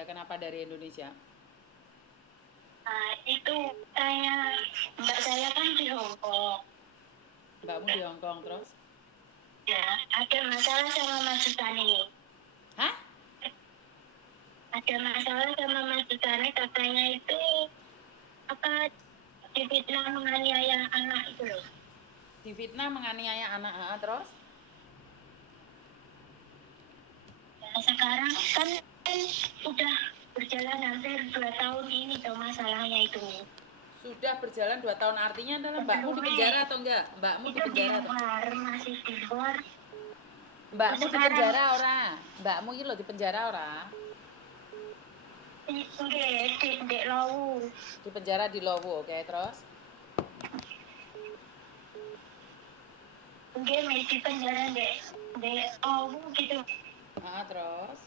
Indonesia. Kenapa dari Indonesia? Nah, itu saya, mbak saya kan di Hong Kong. Mbakmu di Hong Kong terus? Ya, ada masalah sama majikannya. Hah? Ada masalah sama majikannya, katanya itu apa difitnah menganiaya anak itu loh. Difitnah menganiaya anak, terus? Nah, sekarang kan udah berjalan hampir 2 tahun ini tuh masalahnya itu. Sudah berjalan 2 tahun, artinya adalah mbakmu di Sebelumnya penjara atau enggak? Mbakmu di itu di penjara atau? luar, masih di luar. Terus Mbakmu di sekarang penjara ora? Mbakmu ini loh di penjara ora? di Lawu. Di penjara di Lowo, oke, terus? Dia di penjara di Lawu gitu. Terus?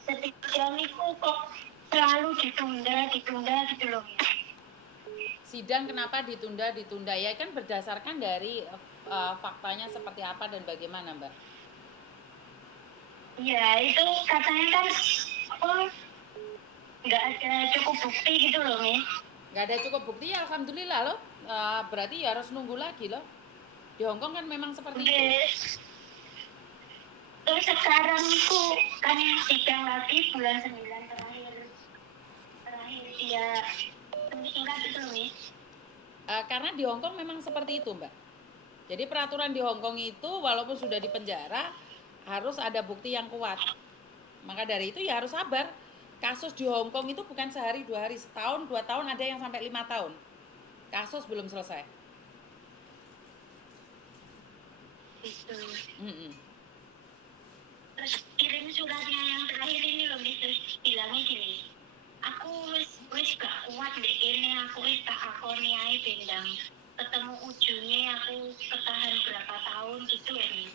Setiap jam itu kok selalu ditunda gitu loh. Sidang kenapa ditunda? Ya kan berdasarkan dari faktanya seperti apa dan bagaimana, Mbak? Iya, itu katanya kan oh, nggak ada cukup bukti gitu loh, Mi. Nggak ada cukup bukti, ya alhamdulillah loh. Berarti ya harus nunggu lagi loh. Di Hong Kong kan memang seperti itu. Terus sekarang itu kan sidang lagi bulan 9 terakhir dia singkat itu loh, Mi. Karena di Hong Kong memang seperti itu, Mbak. Jadi peraturan di Hong Kong itu walaupun sudah di penjara harus ada bukti yang kuat. Maka dari itu ya harus sabar. Kasus di Hong Kong itu bukan sehari, 2 hari, setahun, 2 tahun, ada yang sampai 5 tahun. Kasus belum selesai. Gitu. Mm-mm. Terus kirim suratnya yang terakhir ini loh, Mi. Terus bilangnya gini, aku wis gak kuat deh ini, aku wis tak akoni ae bendang ketemu ujungnya, aku ketahan berapa tahun gitu ya, Mi.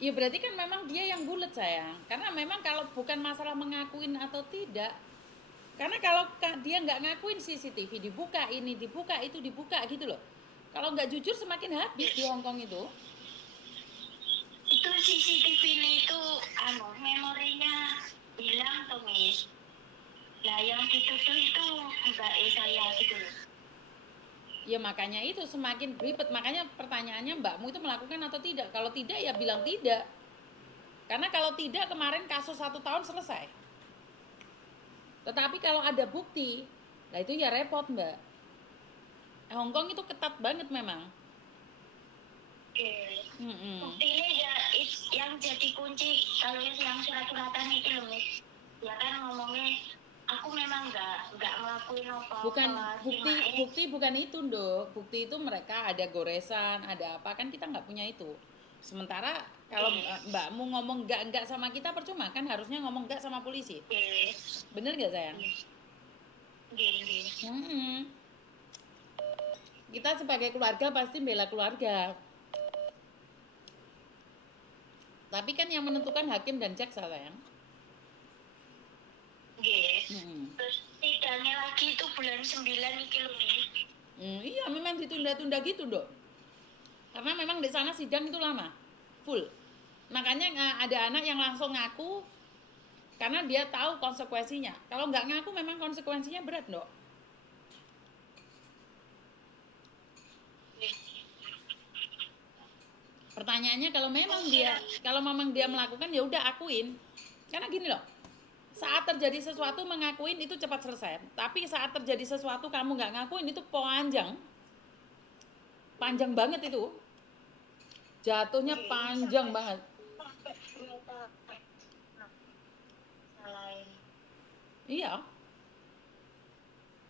Ya berarti kan memang dia yang bulat sayang. Karena memang kalau bukan masalah mengakuin atau tidak. Karena kalau dia nggak ngakuin CCTV dibuka ini, dibuka itu, dibuka gitu loh. Kalau nggak jujur semakin habis di Hong Kong itu. Itu CCTV ini itu memorinya hilang tuh, Miss. Lah yang dituduh itu mbak saya gitu loh. Ya makanya itu semakin ribet. Makanya pertanyaannya mbakmu itu melakukan atau tidak. Kalau tidak ya bilang tidak. Karena kalau tidak kemarin kasus 1 tahun selesai. Tetapi kalau ada bukti, nah itu ya repot mbak. Hong Kong itu ketat banget memang. Oke. Mm-mm. Bukti ini ya yang jadi kunci kalau yang surat-suratan itu loh, Miss. Ya kan ngomongnya aku memang nggak ngelakuin Bukan apa-apa, bukti, cuma bukti bukan itu dok. Bukti itu mereka ada goresan, ada apa, kan kita nggak punya itu. Sementara kalau mbakmu ngomong enggak sama kita percuma, kan harusnya ngomong enggak sama polisi. Bener nggak sayang? gini. Hmm. Kita sebagai keluarga pasti bela keluarga. Tapi kan yang menentukan hakim dan jaksa sayang. Hmm. Terus sidangnya lagi itu bulan 9 iki loh, Miss. Iya memang ditunda-tunda gitu dok. Karena memang di sana sidang itu lama, full. Makanya ada anak yang langsung ngaku karena dia tahu konsekuensinya. Kalau nggak ngaku memang konsekuensinya berat dok. Pertanyaannya kalau memang dia melakukan ya udah akuin. Karena gini loh, saat terjadi sesuatu mengakuin itu cepat selesai. Tapi saat terjadi sesuatu kamu nggak ngakuin itu panjang, panjang banget itu. Jatuhnya panjang banget. Iya.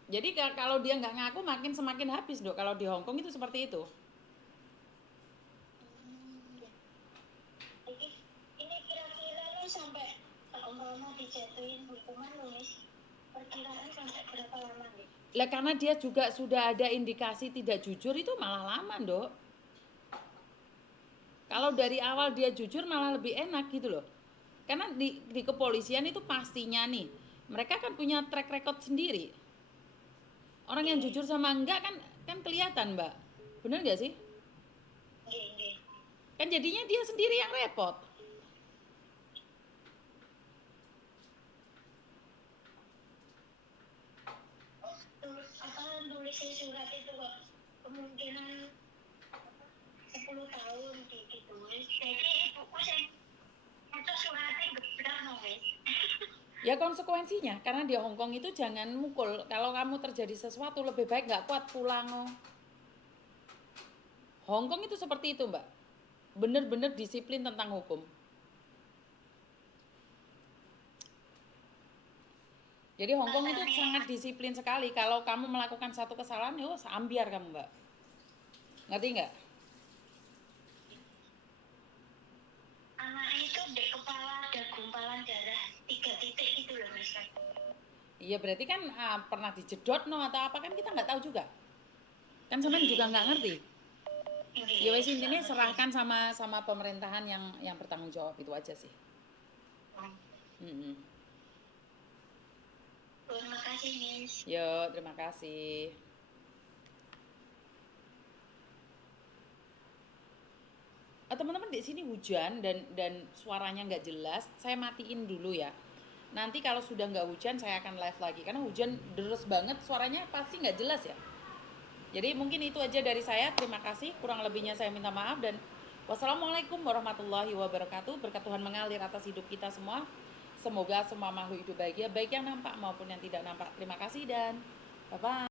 Jadi kalau dia nggak ngaku makin semakin habis dok. Kalau di Hong Kong itu seperti itu. Ini kira-kira nih sampai umpama dijatuhin hukuman nulis perkiraan sampai berapa lama nih? Lah karena dia juga sudah ada indikasi tidak jujur itu malah lama dok. Kalau dari awal dia jujur malah lebih enak gitu loh. Karena di kepolisian itu pastinya nih, mereka kan punya track record sendiri. Orang yang jujur sama enggak kan kelihatan mbak. Bener gak sih? Kan jadinya dia sendiri yang repot. isi surat itu kok kemungkinan 10 tahun gitu wis. Jadi ibuku sing itu suratnya geblak no wis. Ya konsekuensinya, karena di Hong Kong itu jangan mukul. Kalau kamu terjadi sesuatu lebih baik nggak kuat pulang. Oh. Hong Kong itu seperti itu mbak, bener-bener disiplin tentang hukum. Jadi Hong Kong itu sangat disiplin sekali. Kalau kamu melakukan satu kesalahan, yo ambiar kamu mbak. Ngerti nggak? Anak itu di kepala ada gumpalan darah 3 titik itu loh Mas. Iya berarti kan pernah dijedot no atau apa kan kita nggak tahu juga. Kan sampean juga nggak ngerti. Ya wes intinya serahkan sama pemerintahan yang bertanggung jawab itu aja sih. Terima kasih Miss. Yo terima kasih. Teman-teman di sini hujan dan suaranya nggak jelas, saya matiin dulu ya. Nanti kalau sudah nggak hujan saya akan live lagi karena hujan deres banget, suaranya pasti nggak jelas ya. Jadi mungkin itu aja dari saya. Terima kasih. Kurang lebihnya saya minta maaf dan wassalamualaikum warahmatullahi wabarakatuh. Berkat Tuhan mengalir atas hidup kita semua. Semoga semua makhluk hidup bahagia, baik yang nampak maupun yang tidak nampak. Terima kasih dan bye-bye.